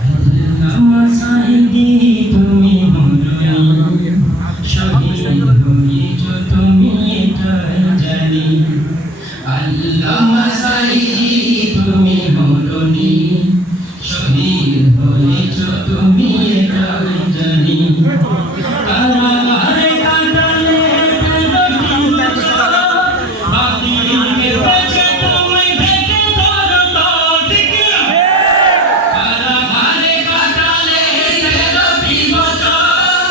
আল্লামা সাঈদী তুমি মরণী, শহীদ হয়েছ তুমি এটাই জানি। আল্লামা সাঈদী তুমি মরণী, শহীদ হয়েছ তুমি এটাই জানি। কারাগারে কাটালে 13টি বছর, বাতিলকে পেছে তুমি ঢেকে ধরো ঠিক না? কারাগারে কাটালে 13টি বছর,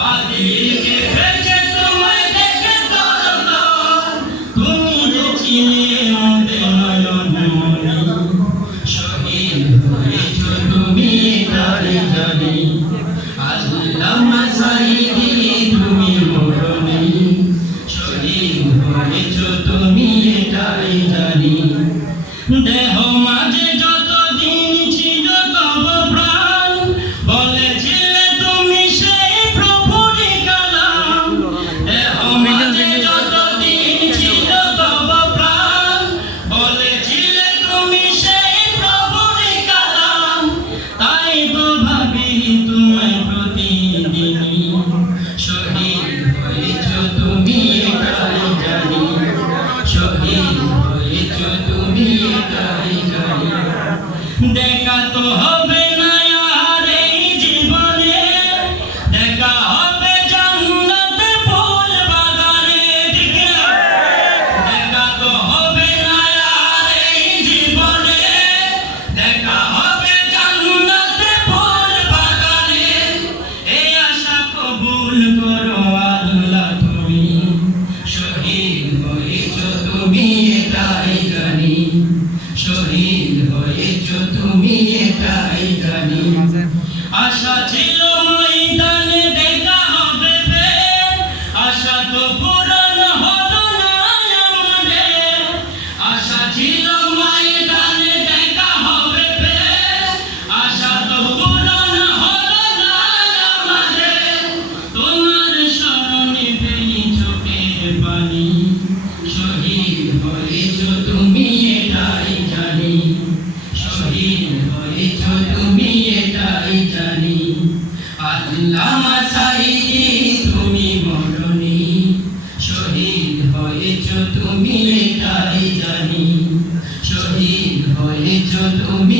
বাতিলকে পেছে তুমি ঢেকে ধরো। তুমি যে ছিলে মোদের নয়নমণি, শহীদ হয়েছ তুমি এটাই জানি। আল্লামা সাঈদী তুমি মরণী, শহীদ হয়েছ তুমি এটাই জানি। দেহ মাঝে যতদিন ছিল তব প্রাণ, বলেছিলে তুমি সেই প্রভুরই কালাম। দেহ মাঝে যতদিন ছিল তব প্রাণ, বলেছিলে তুমি সেই প্রভুরই কালাম। তাই তো ভাবি তোমায় প্রতিদিনই, শহীদ হয়েছ তুমি এটাই জানি। শহীদ হয়েছ তুমি এটাই জানি। দেখা তো হবে না আর এই জীবনে, দেখা হবে জান্নাতে ফুল বাগানে ঠিক না? দেখা তো হবে না আর এই জীবনে, দেখা হবে জান্নাতে ফুল বাগানে। এই আশা কবুল করো আল্লাহ তুমি, শহীদ হয়েছ তুমি এটাই জানি। শহীদ হয়েছ তুমি এটাই জানি। আশা ছিল ময়দানে দেখা হবে ফের, আশা তো পূরণ হলো না আমাদের। আশা ছিল ময়দানে দেখা হবে ফের, আশা তো পূরণ হলো না আমাদের। তোমার স্মরণে ফেলি চোখের পানি, শহীদ হয়েছ তুমি এটাই জানি। শহীদ হয়েছ তুমি এটাই জানি। আল্লামা সাঈদী তুমি মরণী, শহীদ হয়েছ তুমি এটাই জানি। শহীদ হয়েছ তুমি